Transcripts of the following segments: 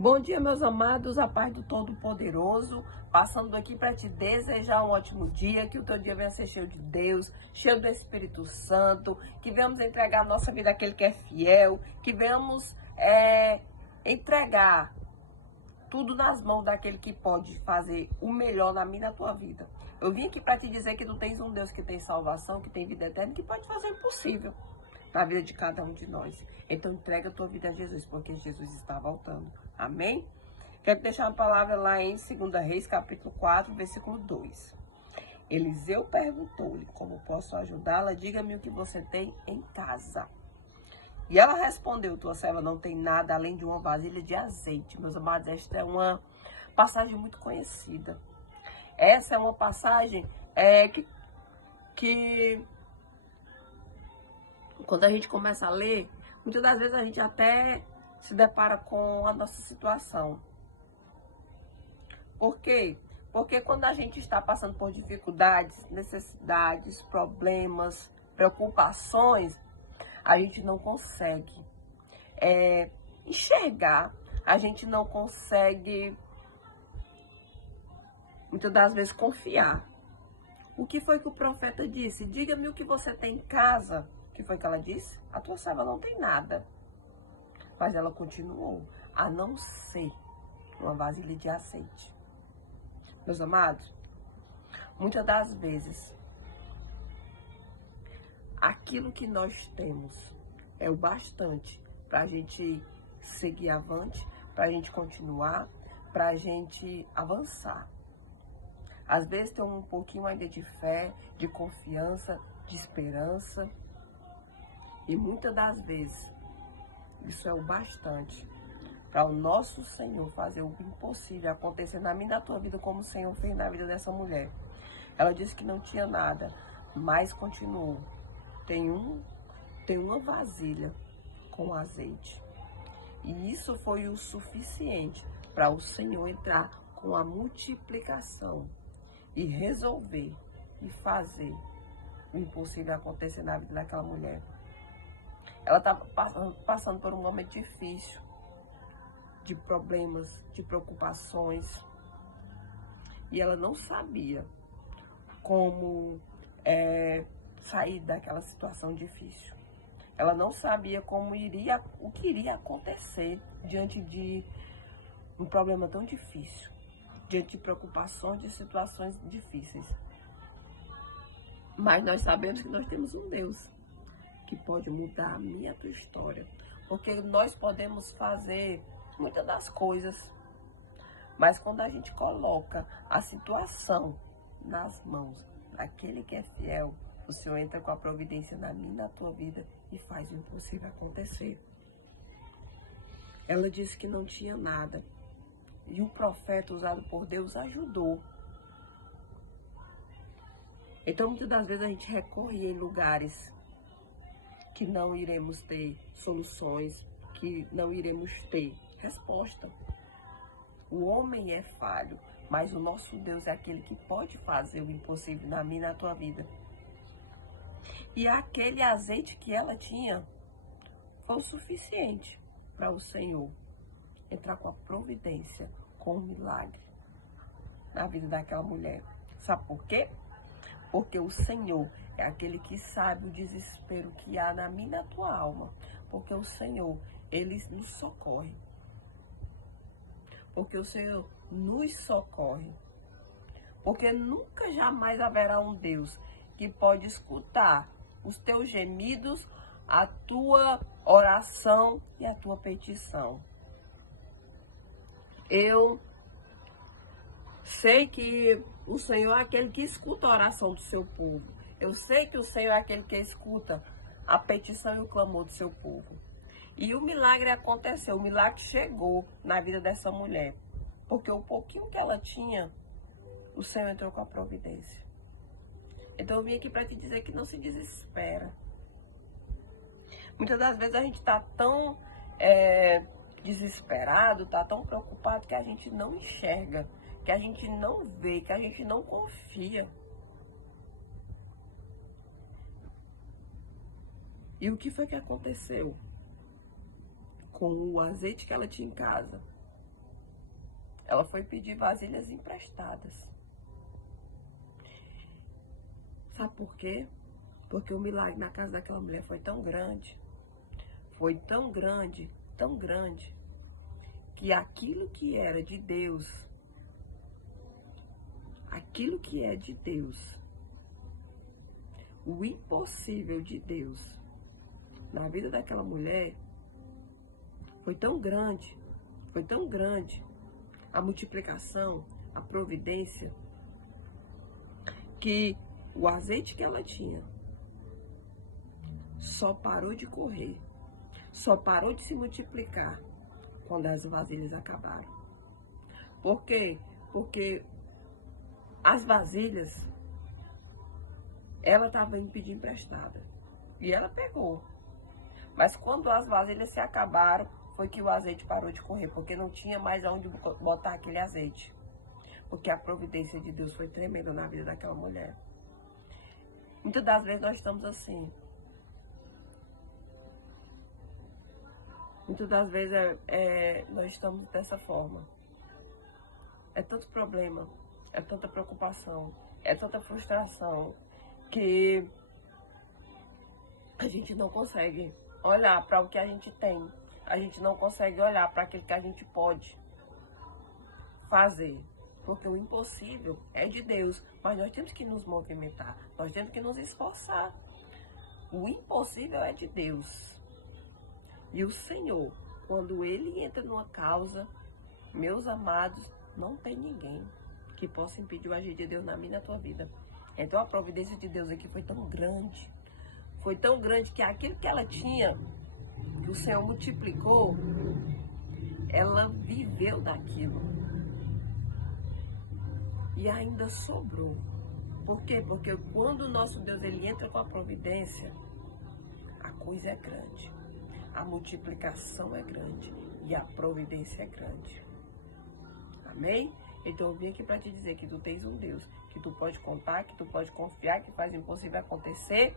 Bom dia, meus amados, a paz do Todo-Poderoso, passando aqui para te desejar um ótimo dia, que o teu dia venha ser cheio de Deus, cheio do Espírito Santo, que venhamos entregar a nossa vida àquele que é fiel, que venhamos entregar tudo nas mãos daquele que pode fazer o melhor na minha e na tua vida. Eu vim aqui para te dizer que tu tens um Deus que tem salvação, que tem vida eterna, que pode fazer o impossível na vida de cada um de nós. Então entrega a tua vida a Jesus, porque Jesus está voltando. Amém? Quero deixar uma palavra lá em 2 Reis, capítulo 4, versículo 2. Eliseu perguntou-lhe: como posso ajudá-la? Diga-me o que você tem em casa. E ela respondeu: tua serva não tem nada além de uma vasilha de azeite. Meus amados, esta é uma passagem muito conhecida. Essa é uma passagem que quando a gente começa a ler, muitas das vezes a gente até se depara com a nossa situação. Por quê? Porque quando a gente está passando por dificuldades, necessidades, problemas, preocupações, a gente não consegue enxergar, a gente não consegue, muitas das vezes, confiar. O que foi que o profeta disse? Diga-me o que você tem em casa. O que foi que ela disse? A tua serva não tem nada. Mas ela continuou, a não ser uma vasilha de azeite. Meus amados, muitas das vezes, aquilo que nós temos é o bastante para a gente seguir avante, para a gente continuar, para a gente avançar. Às vezes tem um pouquinho ainda de fé, de confiança, de esperança. E muitas das vezes, isso é o bastante para o nosso Senhor fazer o impossível acontecer na minha e na tua vida, como o Senhor fez na vida dessa mulher. Ela disse que não tinha nada, mas continuou. Tem uma vasilha com azeite. E isso foi o suficiente para o Senhor entrar com a multiplicação e resolver e fazer o impossível acontecer na vida daquela mulher. Ela estava passando por um momento difícil, de problemas, de preocupações. E ela não sabia como sair daquela situação difícil. Ela não sabia o que iria acontecer diante de um problema tão difícil, diante de preocupações, de situações difíceis. Mas nós sabemos que nós temos um Deus que pode mudar a minha e a tua história. Porque nós podemos fazer muitas das coisas, mas quando a gente coloca a situação nas mãos daquele que é fiel, o Senhor entra com a providência na minha e na tua vida e faz o impossível acontecer. Ela disse que não tinha nada. E o profeta usado por Deus ajudou. Então, muitas das vezes a gente recorre em lugares que não iremos ter soluções, que não iremos ter resposta. O homem é falho, mas o nosso Deus é aquele que pode fazer o impossível na minha e na tua vida. E aquele azeite que ela tinha foi o suficiente para o Senhor entrar com a providência, com o milagre na vida daquela mulher. Sabe por quê? Porque o Senhor é aquele que sabe o desespero que há na minha e na tua alma. Porque o Senhor, Ele nos socorre. Porque o Senhor nos socorre. Porque nunca jamais haverá um Deus que pode escutar os teus gemidos, a tua oração e a tua petição. Eu sei que o Senhor é aquele que escuta a oração do seu povo. Eu sei que o Senhor é aquele que escuta a petição e o clamor do seu povo. E o milagre aconteceu, o milagre chegou na vida dessa mulher. Porque o pouquinho que ela tinha, o Senhor entrou com a providência. Então eu vim aqui para te dizer que não se desespera. Muitas das vezes a gente está tão desesperado, está tão preocupado que a gente não enxerga, que a gente não vê, que a gente não confia. E o que foi que aconteceu com o azeite que ela tinha em casa? Ela foi pedir vasilhas emprestadas. Sabe por quê? Porque o milagre na casa daquela mulher foi tão grande, tão grande, que aquilo que era de Deus, aquilo que é de Deus, o impossível de Deus, na vida daquela mulher, foi tão grande, a multiplicação, a providência, que o azeite que ela tinha só parou de correr, só parou de se multiplicar quando as vasilhas acabaram. Por quê? Porque as vasilhas, ela estava indo pedir emprestada e ela pegou. Mas quando as vasilhas se acabaram, foi que o azeite parou de correr, porque não tinha mais aonde botar aquele azeite. Porque a providência de Deus foi tremenda na vida daquela mulher. Muitas das vezes nós estamos assim. Muitas das vezes nós estamos dessa forma. É tanto problema, é tanta preocupação, é tanta frustração, que a gente não consegue olhar para o que a gente tem. A gente não consegue olhar para aquilo que a gente pode fazer. Porque o impossível é de Deus, mas nós temos que nos movimentar, nós temos que nos esforçar. O impossível é de Deus. E o Senhor, quando Ele entra numa causa, meus amados, não tem ninguém que possa impedir o agir de Deus na minha e na tua vida. Então a providência de Deus aqui foi tão grande que aquilo que ela tinha, que o Senhor multiplicou, ela viveu daquilo. E ainda sobrou. Por quê? Porque quando o nosso Deus ele entra com a providência, a coisa é grande. A multiplicação é grande. E a providência é grande. Amém? Então eu vim aqui para te dizer que tu tens um Deus, que tu pode contar, que tu pode confiar, que faz o impossível acontecer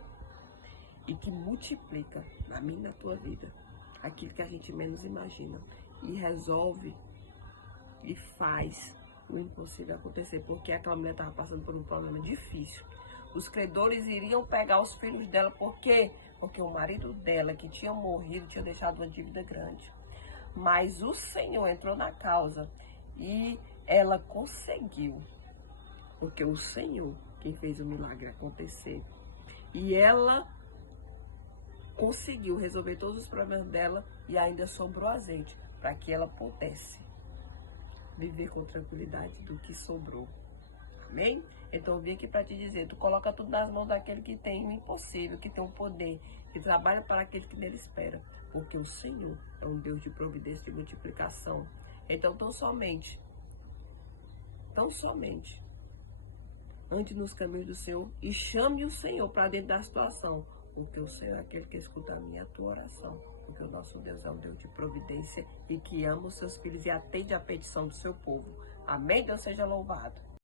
e que multiplica na minha e na tua vida aquilo que a gente menos imagina e resolve e faz o impossível acontecer, porque aquela mulher estava passando por um problema difícil. Os credores iriam pegar os filhos dela, por quê? Porque o marido dela, que tinha morrido, tinha deixado uma dívida grande. Mas o Senhor entrou na causa e ela conseguiu, porque o Senhor quem fez o milagre acontecer. E ela conseguiu resolver todos os problemas dela e ainda sobrou azeite para que ela pudesse viver com tranquilidade do que sobrou. Amém? Então eu vim aqui para te dizer, tu coloca tudo nas mãos daquele que tem o impossível, que tem o poder, que trabalha para aquele que nele espera. Porque o Senhor é um Deus de providência, de multiplicação. Então tão somente, ande nos caminhos do Senhor e chame o Senhor para dentro da situação. Porque o Senhor é aquele que escuta a minha e a tua oração. Porque o nosso Deus é um Deus de providência e que ama os seus filhos e atende a petição do seu povo. Amém? Deus seja louvado.